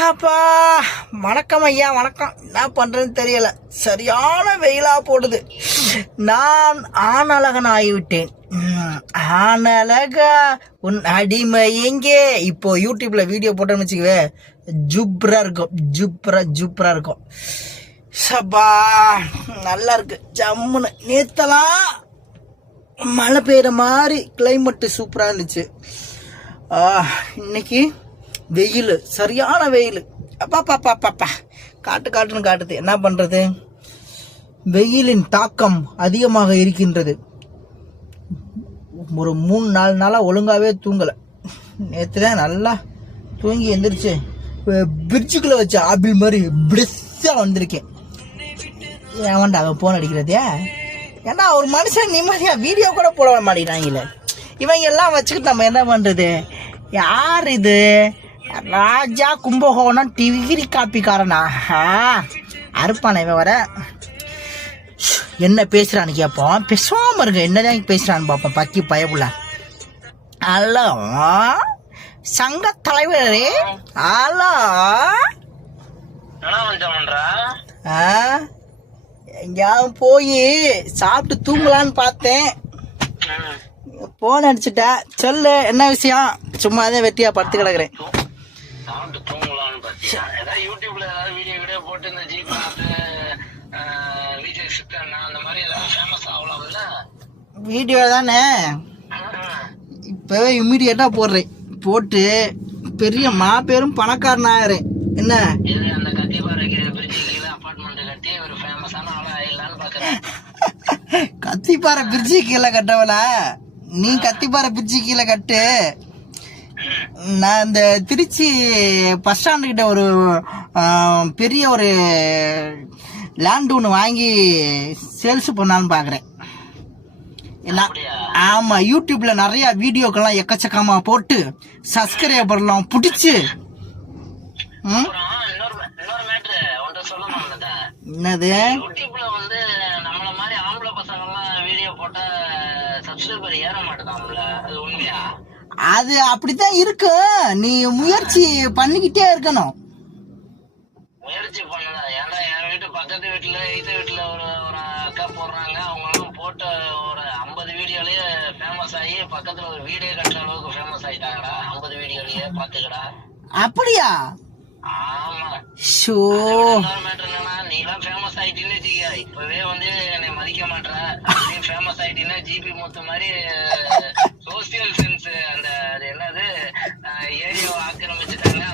அப்பா வணக்கம் ஐயா, வணக்கம். என்ன பண்ணுறதுன்னு தெரியல, சரியான வெயிலாக போடுது. நான் ஆணழகன் ஆகிவிட்டேன். ஆணழகா உன் அடிமை எங்கே? இப்போ யூடியூப்ல வீடியோ போட்டோன்னு வச்சுக்கவே, ஜூப்பரா இருக்கும், ஜூப்பரா இருக்கும். சபா நல்லா இருக்கு, ஜம்முன்னு. நேத்தெல்லாம் மழை பெய்கிற மாதிரி கிளைமேட்டு சூப்பராக இருந்துச்சு. இன்னைக்கு வெயில், சரியான வெயில். அப்பா காட்டுன்னு காட்டுது. என்ன பண்ணுறது, வெயிலின் தாக்கம் அதிகமாக இருக்கின்றது. ஒரு 3-4 நாளாக ஒழுங்காகவே தூங்கலை. நேற்று தான் நல்லா தூங்கி எந்திரிச்சு பிரிட்ஜுக்குள்ளே வச்சு ஆப்பிள் மாதிரி பிரிஸ்ஸாக வந்திருக்கேன். ஏன்டா அவன் ஃபோன் அடிக்கிறதே? ஏன்னா ஒரு மனுஷன் நிம்மதியாக வீடியோ கூட போட மாட்டேங்கிறாங்களே. இவங்க எல்லாம் வச்சுக்கிட்டு நம்ம என்ன பண்ணுறது? யார் இது? ராஜா கும்பகோணம் டிகிரி காப்பிக்காரனா? அறுப்பான இவன் வர. என்ன பேசுறான்னு கேட்போம், பேசாம இருக்க. என்னதான் பேசுறான்னு பார்ப்போம். பக்கி பயப்புல. ஹலோ சங்க தலைவரே. ஹலோ, எங்கேயாவது போய் சாப்பிட்டு தூங்கலான்னு பார்த்தேன். போன் அடிச்சுட்டா. சொல்லு, என்ன விஷயம்? சும்மா தான் வெட்டியா படுத்து கிடக்குறேன். வீடியோ தானே இப்பவே இம்மிடியேட்டா போடுறேன். போட்டு பெரிய மாபெரும் பணக்காரன் ஆகிறேன். என்ன கத்திப்பாறை பிரிட்ஜி கீழே கட்டவல நீ? கத்திப்பாறை பிரிட்ஜி கீழே கட்டு. நான் இந்த திருச்சி பஸ் ஸ்டாண்டு கிட்ட ஒரு பெரிய ஒரு லேண்ட் ஒன்று வாங்கி சேல்ஸ் பண்ணான்னு பார்க்குறேன். ஆமா, யூடியூப்ல நிறைய வீடியோக்கெல்லாம் எக்கச்சக்கமா போட்டு சப்ஸ்கிரைபர்லாம் பிடிச்சு. என்னது? அது அப்படித்தான் இருக்கு. நீ முயற்சி பண்ணிக்கிட்டே இருக்கணும். முயற்சி பண்ணல. ஏன்னா என் வீட்டு பக்கத்து வீட்டுல ஒரு அக்கா போடுறாங்க. அவங்களும் போட்டு ஒரு 50 வீடியோலயே ஃபேமஸ் ஆகி பக்கத்துல ஒரு வீடியோ கட்டுற அளவுக்கு ஃபேமஸ் ஆயிட்டாங்கடா. 50 வீடியோலயே பாத்துக்கடா. அப்படியா? ஆமா. ஷோ, நீ எல்லாம் ஃபேமஸ் ஆயிட்டீன்னு வச்சுக்க, இப்பவே என்னை மதிக்க மாட்டேற. நீ ஃபேமஸ் ஆயிட்டீங்கன்னா ஜிபி முத்து மாதிரி சோசியல் சென்ஸ் அந்த அது என்னது ஏரியாவை ஆக்கிரமிச்சுட்டாங்க.